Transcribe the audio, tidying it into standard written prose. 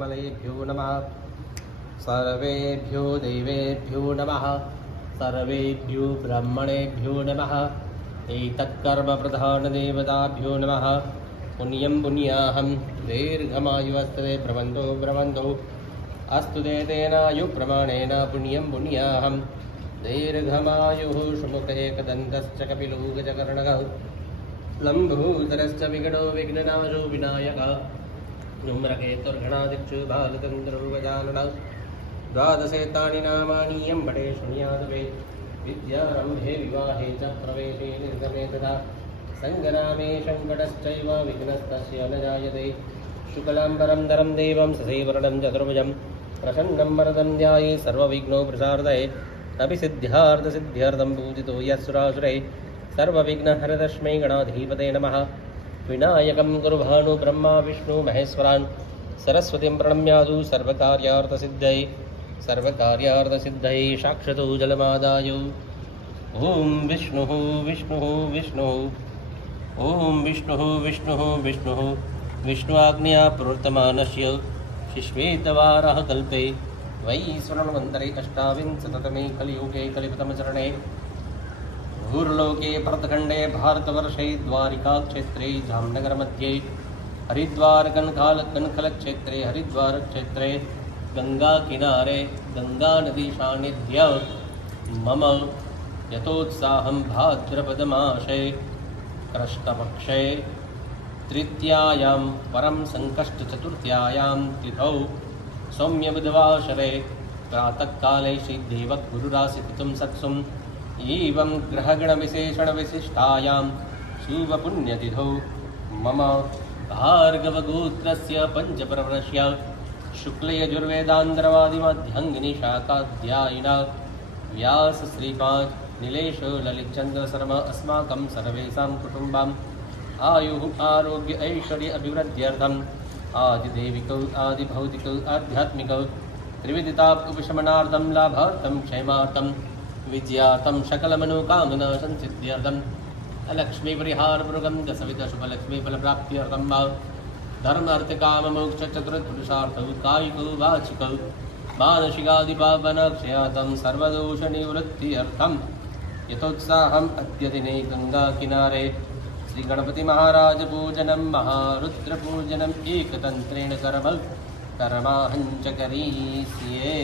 मलेभ्यो नमः। सर्वेभ्यो देवेभ्यो नमः। सर्वेभ्यो ब्रह्मणेभ्यो नमः। एतत्कर्मप्रधानदेवताभ्यो नमः। पुण्यं पुण्याहं दीर्घमायुवस्ते भ्रमन्तो भ्रमन्तो अस्तु ते तेनायुप्रमाणेन पुण्यं पुण्याहं दीर्घमायुः सुमुखैकदन्तश्च कपिलो गजकर्णकः लम्बोदरश्च विघ्नो विघ्ननाशो विनायकः नुम्रकेतुर्गणादिक्षु बालचन्द्रगजानन द्वादशेतानि नामानि यम्बटे शृणुयादवे विद्यारम्भे विवाहे च प्रवेशे निर्गमे तथा सङ्गनामे शङ्कटश्चैव विघ्नस्तस्य न जायते शुक्लाम्बरं धरं देवं ससेवरणं चतुर्भुजं प्रसन्नं वरदं ध्याये सर्वविघ्नो प्रसारदये अपि सिद्ध्यार्थसिद्ध्यर्थं पूजितो यस्सुरासुरे सर्वविघ्नहरतस्मै गणाधिपते नमः। विनायकं गुरुभानु ब्रह्मा विष्णु महेश्वरान् सरस्वतीं प्रणम्यादु सर्वकार्यार्थसिद्धये साक्षातो जलमादाय ॐ विष्णुः विष्णुः विष्णुः ॐ विष्णुः विष्णुः विष्णुः विष्णुआज्ञया प्रवर्तमानस्य शिश्वेतवारः कल्पे वैश्वनमन्तरे अष्टाविंशततमे कलियुगे कलिपतमचरणे भूर्लोके भरतखण्डे भारतवर्षे द्वारिकाक्षेत्रे जामनगरमध्ये हरिद्वारकनखलक्षेत्रे हरिद्वारक्षेत्रे गङ्गाकिनारे गङ्गानदीसान्निध्य मम यतोत्साहं भाद्रपदमासे कृष्णपक्षे तृतीयायां परं संकष्टचतुर्थ्यायां तिथौ सौम्यबुधवासरे प्रातःकाले श्रीदेवगुरुराशितिथुं सत्सुम् एवं ग्रहगणविशेषणविशिष्टायां शुभपुण्यतिथौ मम भार्गवगोत्रस्य पञ्चपर्वणस्य शुक्लयजुर्वेदान्तरवादिमध्यङ्गिनिशाखाध्यायिना व्यासश्रीपाद नीलेश ललितचन्द्रशर्मा अस्माकं सर्वेषां कुटुम्बाम् आयुः आरोग्य ऐश्वर्य अभिवृद्ध्यर्थम् आदिदैविकौ आदिभौतिकौ आध्यात्मिकौ त्रिविधिताप उपशमनार्थं लाभार्थं क्षेमार्थं विजयार्थं सकलमनोकामना संसिद्ध्यर्थं लक्ष्मीपरिहारपूर्वकं दशविधशुभलक्ष्मीफलप्राप्त्यर्थं वा धर्म अर्थ काम मोक्ष चतुर्पुरुषार्थौ कायिकौ वाचिकौ मानसिकादिपावनक्षयार्थं सर्वदोषनिवृत्त्यर्थं यथोत्साहम् अद्य दिने गङ्गाकिनारे श्रीगणपतिमहाराजपूजनं महारुद्रपूजनम् एकतन्त्रेण कर्माहं च करिष्ये।